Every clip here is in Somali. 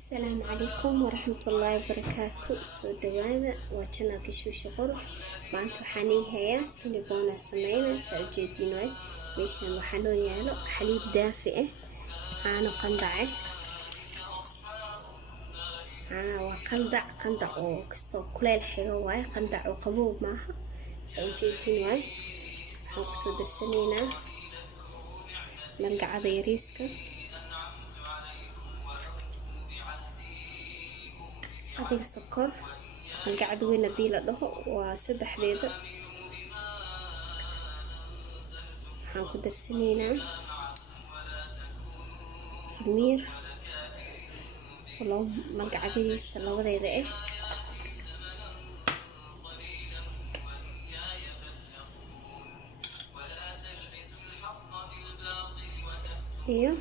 السلام عليكم ورحمة الله وبركاته. سو دوانا وجهنا كشوش قرح بانت وحني هيا سنبون سمينا سأجدين واي ميشان وحنو يالو حليب دافئ عانو قندعه عانا وقندع وكستو كليل حيو واي قندع وقبوب معها سأجدين واي حوكسو درسنينا ملقعة يريسكا هذه السكر القعد وين الديلة له وسدح ذيذا هنقدر سنينا خمير والله ملقعة ذيس الله ذيذا ايوه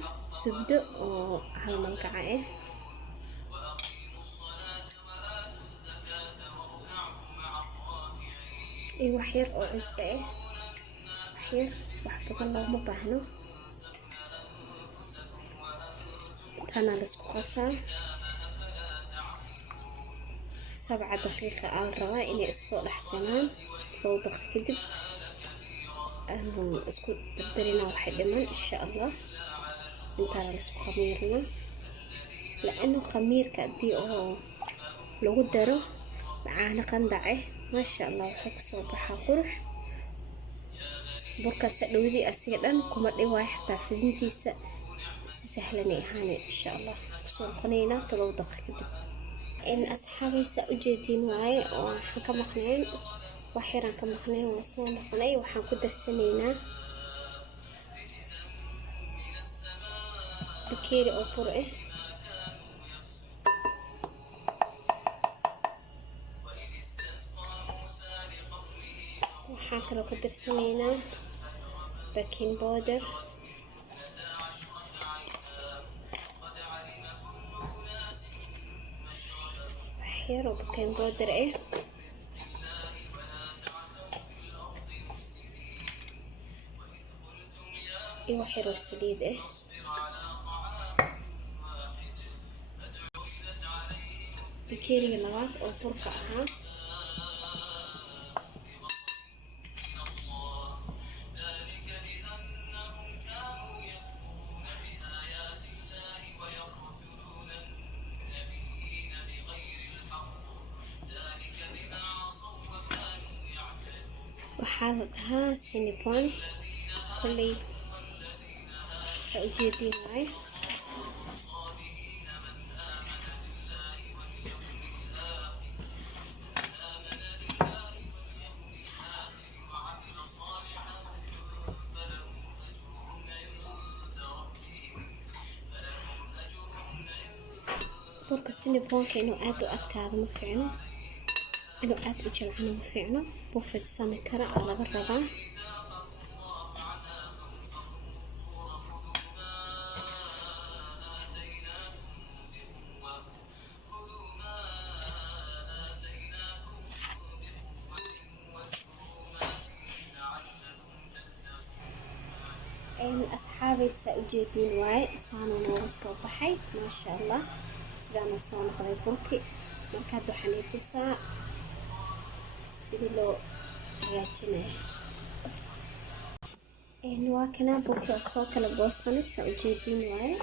زبدة وهالملقعة اي وحير او عزبة وحير وحبك الله مباهنو تانا لسكو قصا 7 دقيقة على الرواء اني الصوت لحظنان 2 دقيقة كدب اسكو تقدرينا واحد من ان شاء الله انتانا لسكو خميرنا لانه خمير كدي او لو دارو معانا قندعه ما شاء الله وحك صوبها قرح بركة سألوذي أسيرا كما دواي حتى في بنتي سهلني هاني إن شاء الله سكسون خنينا تلو دقيقة كده إن أصحابي سأجدين واي وحكا مخنين وحيرا كمخنين وصون خني وحنكو درسنينا بكيري أو برئه waxaan kala ku darsanaynaa baking powder waxyar oo baking powder iyo waxyar oo saliid bakeeriga labaad oo burka ahaa waxaa lahaa sinabon kolley saa ujeediin waay burka sinabonka inuu aad u adkaado ma fiicno inuu aad u jilcano ma fiicno buu fidsami kara laga rabaa أصحابي سأجدين واي صانو نور صباحي ما شاء الله سدانو صانو قضي بركي مركادو حنيتو ساعة sidii loo hagaajinayo waa kana burka soo kala goosanay saa ujeedin waaye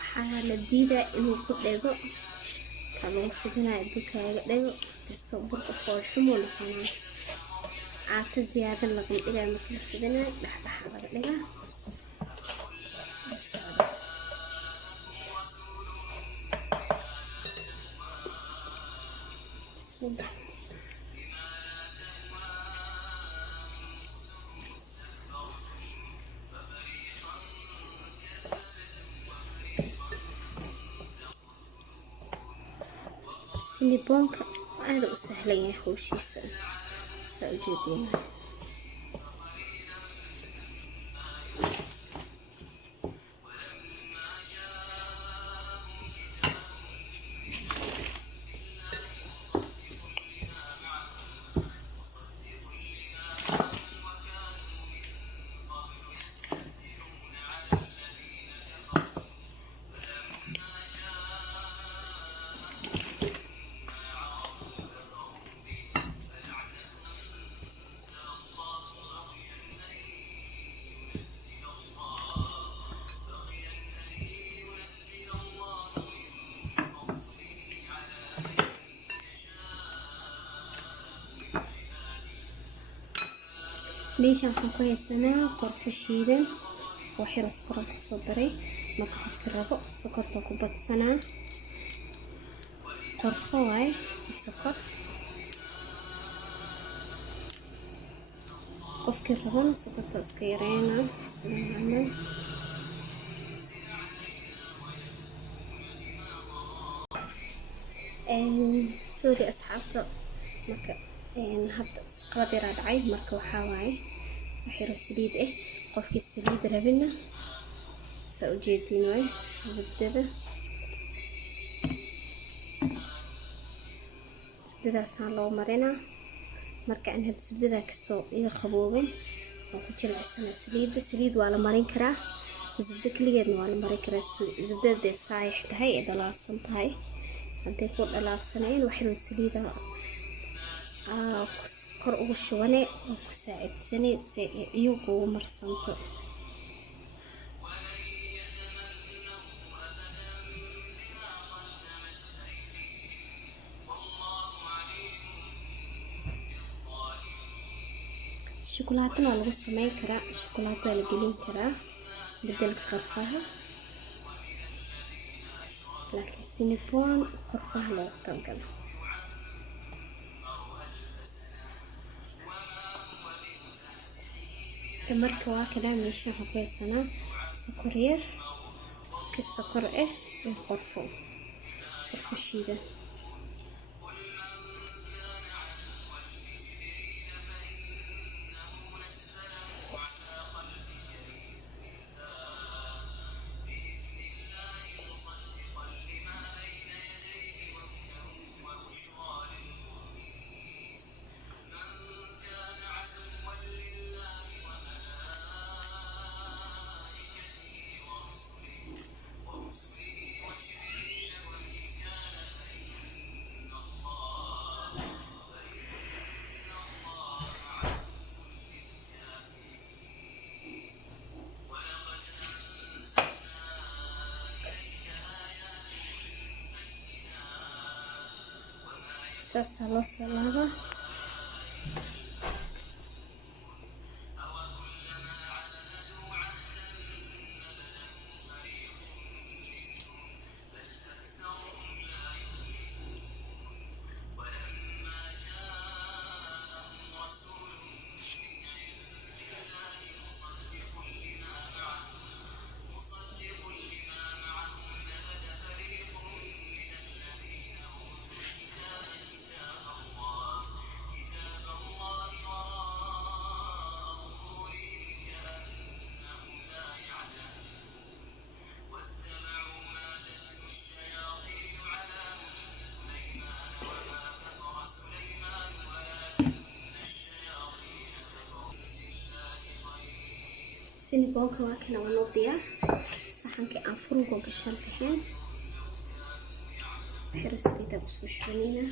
waxaa la diidaa inuu ku dhego kaloo fidinayo dukaaga dhego kastoo burka foolxumo noqonaa عاطي زيادة لغم إلى مثل فدنا لحظة حاضر لها بسم الله سنبونك هذا سهل يا خوشي سأجدين meeshaan waxaan ku haysanaa qorfo shiidan waxyar sokor ku soo daray marka qofkii rabo sokorta ku badsanaa qorfo waaye sokor qofkii rabana sokorta iska yareynaa sidaan sorry asxaabta marka hadda qalad yar dhacay marka waxaa waaye waxyar saliid qofkii saliid rabina saa u jeedin waaye zubdadaasaan loo marinaa marka aan hadda zubdada kastoo iga qaboobin oo ku jilcisanaa saliid waa la marin karaa zubda kaligeedna waa la marin karaa zubdada saayax tahay ee dhalaalsan tahay hadday ku dhalaalsaneen waxyar saliida kor ugu shubane oo ku saacidsane si iyagu ugu marsanto shukulaato waa lagu sameyn karaa shukulaato waa la gelin karaa bedelka qarfaha laakiin sinabon qarfaha loogu talagalo marka waa kana meesha waxaan ku haysanaa sokor yar kis sokor iyo qorfo shiidan saasa loo salaaba sinabonka waa kana waa noo diyaar saxankii aan furuga gashan lahayn waxyar saliida kusoo shubanayna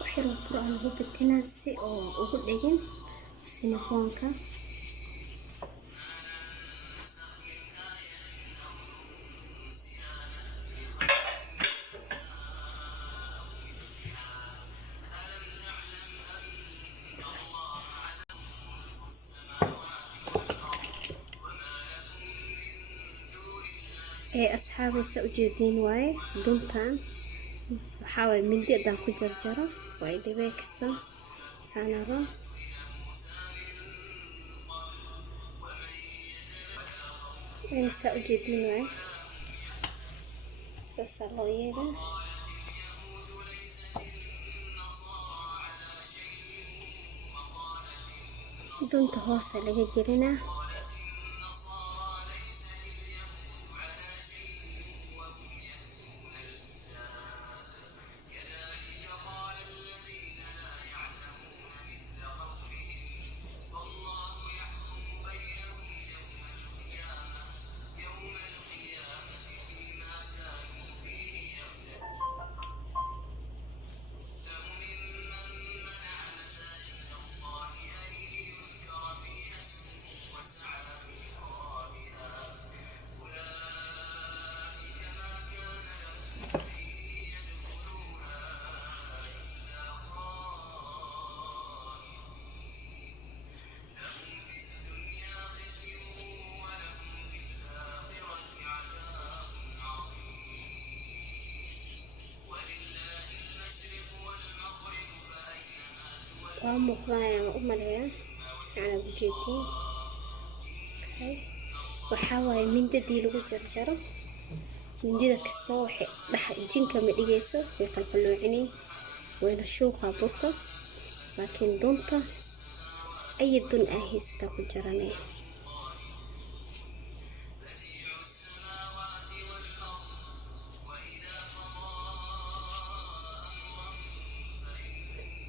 waxyar bur aan ugu bedinaa si oo ugu dhegin sinabonka asxaabay saa u jeedin waaye duntan waxaa waaye mindi haddaan ku jarjaro waa dhibay kasta saanaro saa u jeedin waaye saasaa loo yeelaa dunta hoose laga gelinaa waa muuqdaya ma u maleeyaa si fiican ugu jeedin. waxaa waaye mindadii lagu jarjaro. mindida kastoo waxay jinka ma dhigayso, way qalqaloocinay, wayna shuuqaa burka. laakiin dunta ay dun ah haysataa ku jaranay.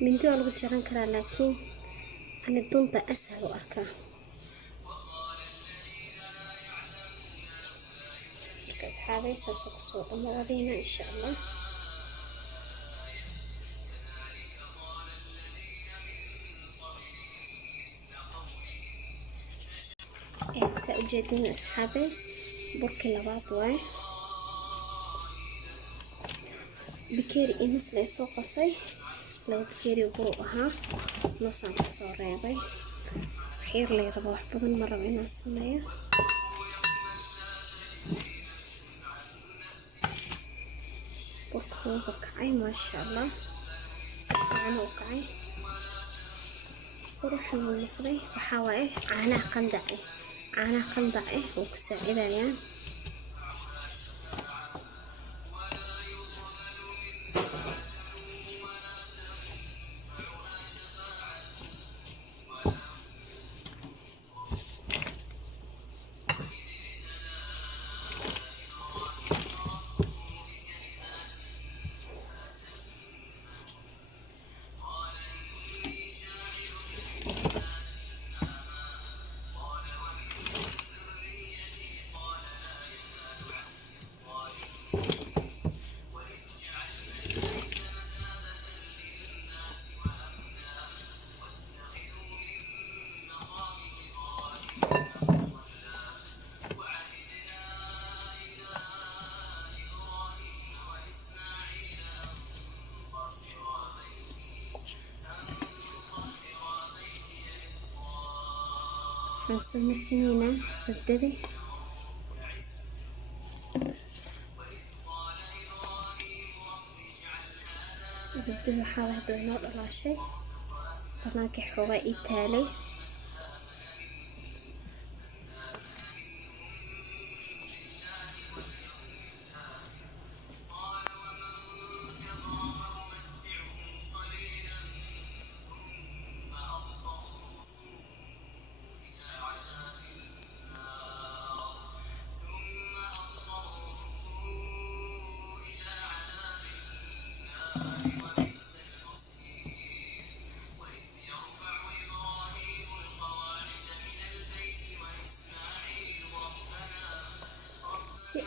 mindi waa lagu jaran karaa, laakiin ani dunta ashal u arkaa. marka asxaabay saas kusoo dhammaadayna insha allah. saa u jeedin asxaabay, burkii labaad waaye. bikeeri inus la soo qasay, 2 bikeeri bur ahaa, nusaan ka soo reebay. waxyar lay rabo, wax badan ma rabo inaan sameeyo. burka wuu kacay maasha allah, si fiican u kacay, quruxna wuu noqday. waxaa waaye caanaha qandac oo ku saacidayaan. waxaan soo marsineynaa zubdadii. zubdada waxaa hadda inoo dhalaashay, banaankii xoogaa ii taalay.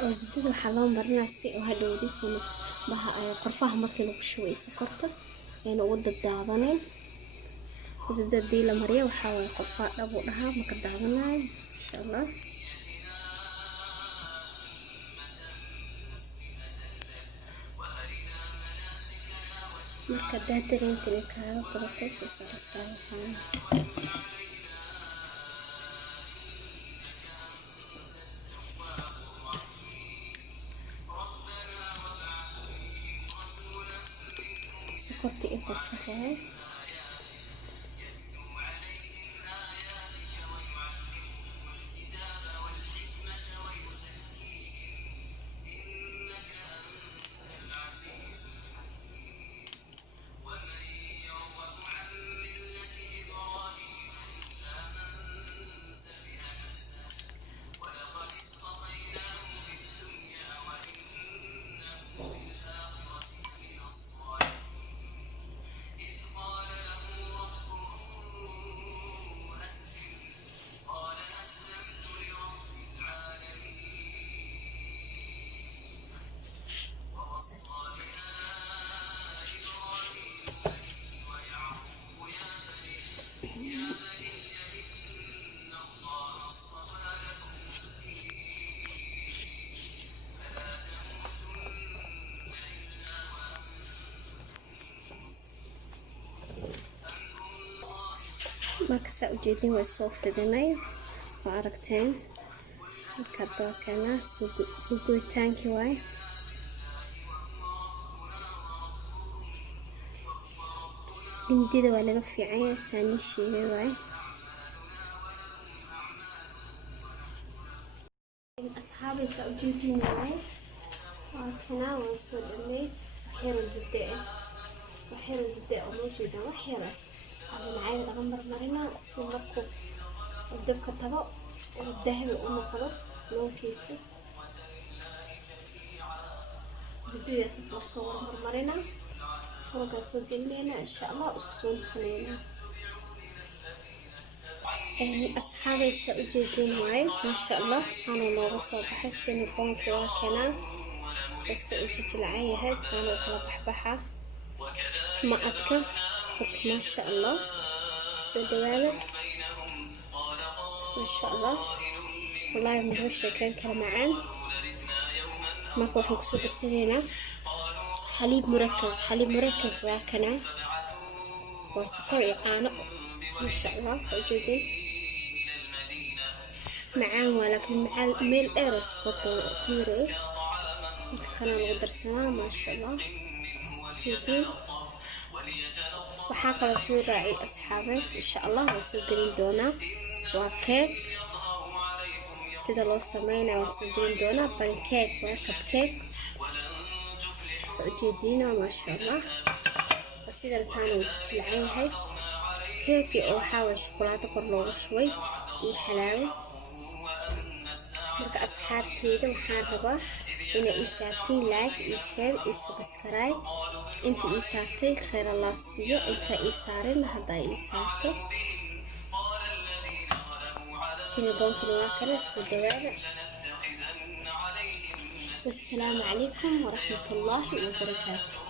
oo zubdada waxaa loo marinaa si oo hadhowdiisana qorfaha markii lagu shubo sokorta ayna ugu dadaadaneen. zubdada hadii la mariyo waxaa waaye qorfaha dhab u dhahaa maka daadanayo insha allah. marka daadareentana kaaga badatay saasaaskaaga sokorta iyo qorfaha. marka saa ujeedin way soo fidinay waa aragteen. marka dookana gogoytaankii waay. mindida waa laga fiican yahay saani sheegay waay. asxaabay saa u jeedin waay وكنا ونسود الميت وحير الزبدة موجودة وحيرة على معايا الغمر مرينا سيمركو الدبكة طبق والذهب ومقلب لون كيسي زبدة أساس مصور مرينا فرقا سود اللينا إن شاء الله أسكسون خلينا. أصحابي سأجيدين واي ما شاء الله صانوا نوغسوا بحسن بونك واكنا سأجيج العاية هاي صانوا كلا بحبحة ما أذكر ما شاء الله سود هذا ما شاء الله والله مهوشة كان كرمعان ما كو حنكسو درسلينا حليب مركز واكنا وسكر يقانا ما شاء الله سأجيدين معان ولكن مع ميل ايرس فرطو كويري كان نقدر سنة ما شاء الله يدين وحاقل شو راعي أصحابي إن شاء الله وسوق جرين دونا وكيك سيدا لو سمينا وسوق جرين دونا بانكيك وكب كيك سوجيدينا ما شاء الله وسيدا لسانه وجوج العين هاي كيكي أو حاول شوكولاتة كورلو شوي حلاوة marka asxaabteyda waxaan rabaa inay ii saartiin like ii share ii subscribe inta ii saartay khayr Allah siiyo inta ii saarin hadda ii saarto sinabon waa kala soo dhawaada. Wassalaamu calaykum wa rahmatullaahi wa barakaatuh.